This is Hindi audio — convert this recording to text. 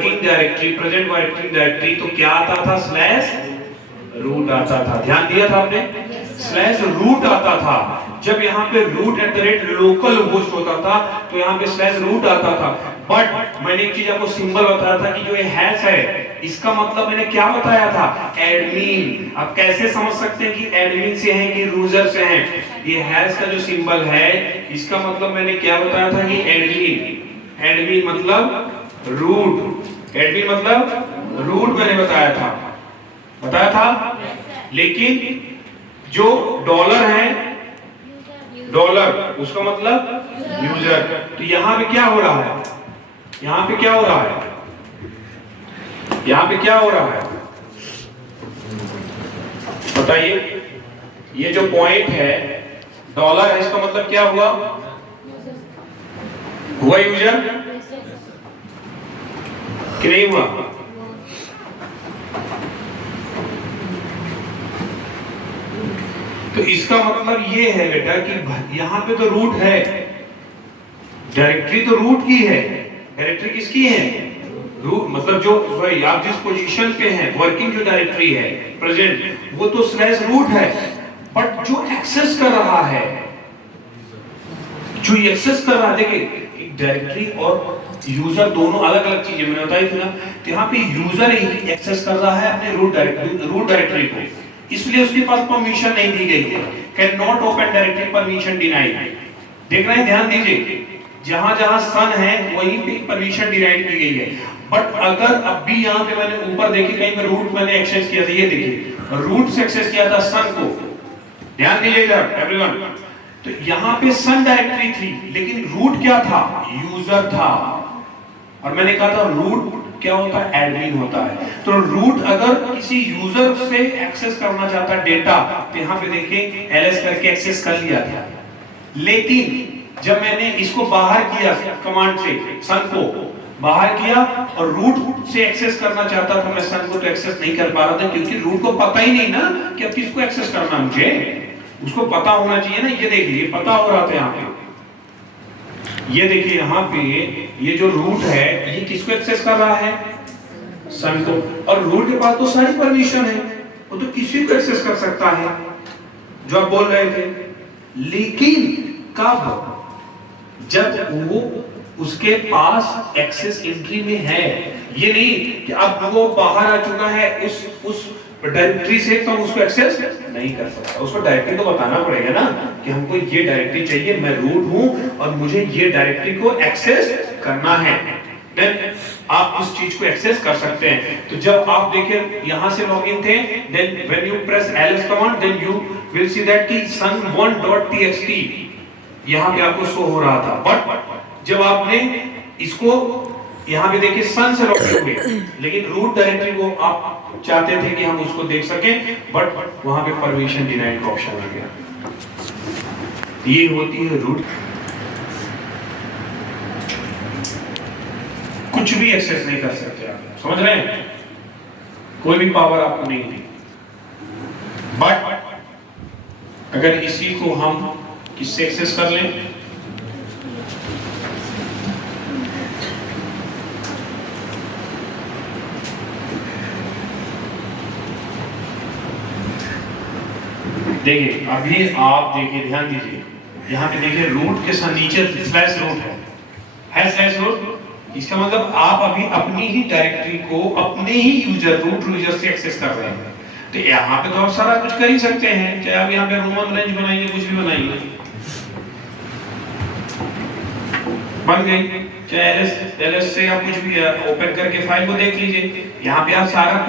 Working directory, present working directory, तो क्या आता था? स्लैश रूट आता था। ध्यान दिया था आपने? स्लैश रूट आता था। जब यहाँ पे root at the rate local host होता था तो यहाँ पे स्लैश रूट आता था। बट मैंने एक चीज आपको सिंबल बताया था कि जो ये हैश है इसका मतलब मैंने क्या बताया था? एडमिन। अब कैसे समझ सकते हैं कि एडमिन से हैं कि यूजर से हैं? ये हैश का जो सिंबल है इसका मतलब मैंने क्या बताया था कि एडमिन। एडमिन मतलब रूट, एडमिन मतलब रूट मैंने बताया था। लेकिन जो डॉलर है, डॉलर उसका मतलब यूजर। तो यहां पे क्या हो रहा है? यहां पे क्या हो रहा है? यहां पे क्या हो रहा है बताइए? ये जो पॉइंट है डॉलर है, इसका मतलब क्या हुआ? हुआ यूजर कि नहीं हुआ? तो इसका मतलब ये है बेटा कि यहां पे तो रूट है, डायरेक्टरी तो रूट की है। डायरेक्टरी किसकी है? रूट मतलब जो आप जिस पोजीशन पे हैं, वर्किंग जो डायरेक्टरी है प्रेजेंट, वो तो स्लैश रूट है। बट जो एक्सेस कर रहा है, जो एक्सेस कर रहा है, देखिए डायरेक्टरी और यूजर दोनों अलग अलग चीजें मैंने बताई थी ना। तो यहाँ पे यूजर ही एक्सेस कर रहा है अपने रूट डायरेक्टरी को, इसलिए उसके पास परमिशन नहीं दी गई है। Can not open directory, permission denied. देख रहे हैं? ध्यान दीजिए, जहां जहां सन है वहीं पे परमिशन डिनाइड की गई है। बट अगर अब भी यहाँ पे मैंने ऊपर देखिए कहीं पे रूट मैंने एक्सेस किया था, ये देखिए रूट से एक्सेस किया था सन को। ध्यान दीजिए इधर एवरीवन। तो यहाँ पे सन डायरेक्टरी थी लेकिन रूट क्या था? यूजर था। और मैंने कहा था रूट क्या होता है? एडमिन होता है। तो रूट अगर किसी यूजर से एक्सेस करना चाहता है डेटा, तो यहाँ पे देखिए एलएस करके एक्सेस कर लिया था। लेकिन जब मैंने इसको बाहर किया कमांड से, सन को बाहर किया और रूट से एक्सेस करना चाहता था मैं सन को, तो एक्सेस नहीं कर पा रहा था क्योंकि रूट को पता ही नहीं ना कि अब किसको एक्सेस करना मुझे। उसको पता होना चाहिए ना। ये देखिए पता हो रहा था यहाँ पे, ये देखिए यहाँ पे ये जो रूट है ये किसको एक्सेस कर रहा है? सन को। और रूट के पास तो सारी परमिशन है, वो तो किसी को एक्सेस कर सकता है जो आप बोल रहे थे। लेकिन कब? जब वो उसके पास एक्सेस एंट्री में है, ये नहीं कि अब वो बाहर आ चुका है उस डायरेक्टरी से तो उसको एक्सेस नहीं कर सकता। उसको डायरेक्टरी को बताना पड़ेगा ना कि हमको ये डायरेक्टरी चाहिए, मैं रूट हूं और मुझे ये डायरेक्टरी को एक्सेस करना है। देन आप उस चीज को एक्सेस कर सकते हैं। तो जब आप देखिए यहां से लॉगिन थे, then when you press ls command, then you will see that कि sun1.txt यहां पे आपको शो हो रहा था। बट जब आपने इसको यहाँ पे देखिए सन से लॉगिन हुए, लेकिन रूट डायरेक्टरी को आप चाहते थे कि हम उसको देख सकें, बट वहां पे परमिशन डिनाइड का ऑप्शन आ गया। ये होती है रूट। कुछ भी एक्सेस नहीं कर सकते आप, समझ रहे हैं? कोई भी पावर आपको नहीं दी। बट अगर इसी को हम किससे एक्सेस कर लें? देखिए अभी आप देखिए, ध्यान दीजिए, यहाँ पे देखिए रूट के साथ नीचे स्लैश रूट है स्लैश रूट। इसका मतलब आप अभी अपनी ही डायरेक्टरी को अपने ही रूट यूजर से एक्सेस कर रहे हैं। तो यहाँ पे तो आप सारा कुछ कर ही सकते हैं, चाहे आप यहाँ पे रोमन रेंज बनाइए, कुछ भी बनाइए, बन गई। चाहे एलएस से आप कुछ भी ओपन करके फाइल को देख लीजिए, यहाँ पे आप सारा